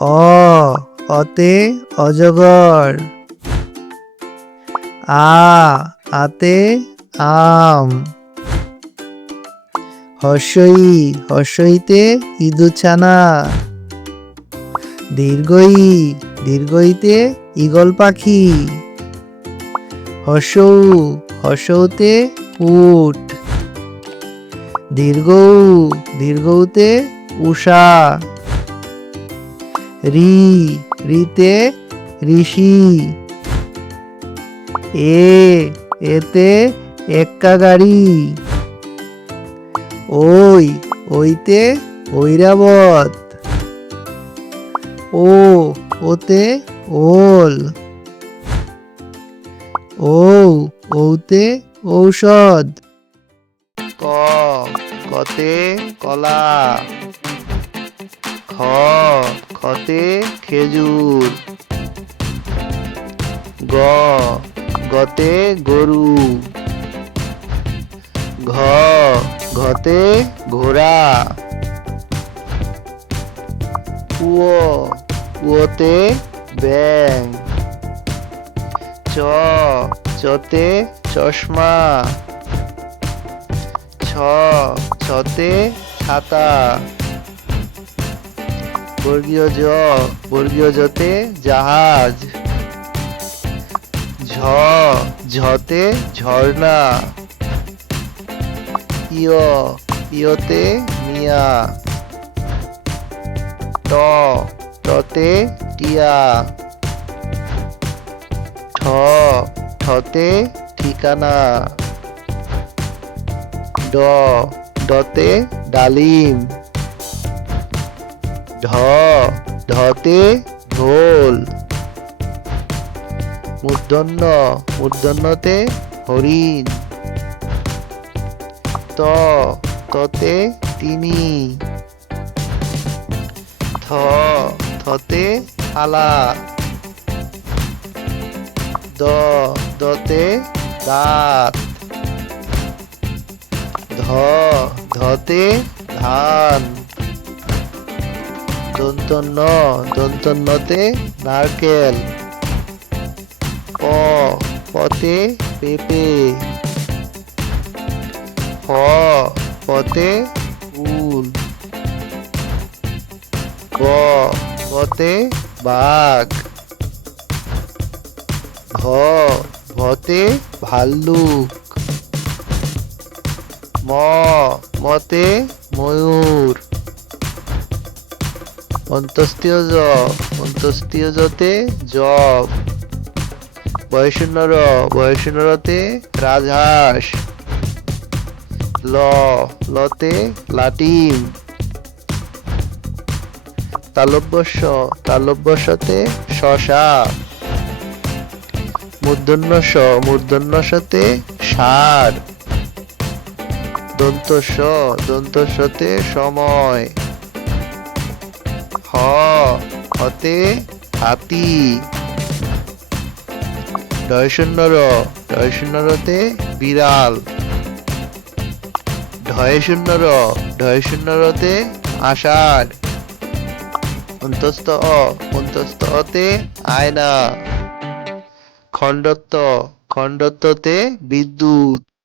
অতে অজগর। আতে আম। হর্ষইতে ইঁদুরছানা। দীর্ঘইতে ঈগল পাখি। হর্ষউতে উট। দীর্ঘউতে উষা। রিতে ঋষি। এতে এক্কা গাড়ি। ওইতে ঐরাবত। ওতে ওল। ওতে ঔষধ। কতে কলা। খতে খেজুর। গতে গরু। ঘতে ঘোড়া। কুয়োতে ব্যাঙ। চতে চশমা। ছতে ছাতা। বর্গীয় জতে জাহাজ। ঝতে ঝর্ণা। ইয়তে মিয়া। টতে টিয়া। ঠতে ঠিকানা। ডতে ডালিম। ঢতে ঢোল। মূর্ধন্যতে হরিণ। ততে তিমি। থতে থালা। দতে দাঁত। ধতে ধান। দন্তন্যতে নারকেল। পতে পেঁপে। পতে ফুল। বতে বাঘ। ভতে ভাল্লুক। মতে ময়ূর। অন্ত্যেষ্টিয় জতে জব। বয়সূন্যরতে রাজহাঁস। লতে লাটিম। তালব্যস্যতে শশা। মূর্ধন্যতে ষাঁড়। দন্তস্যতে সময়। হতে হাতি। ঢয়শূন্যরতে বিড়াল। ঢয়শূন্যরতে আষাঢ়। অন্ত্যস্তে আয়না। খণ্ডত্বতে বিদ্যুৎ।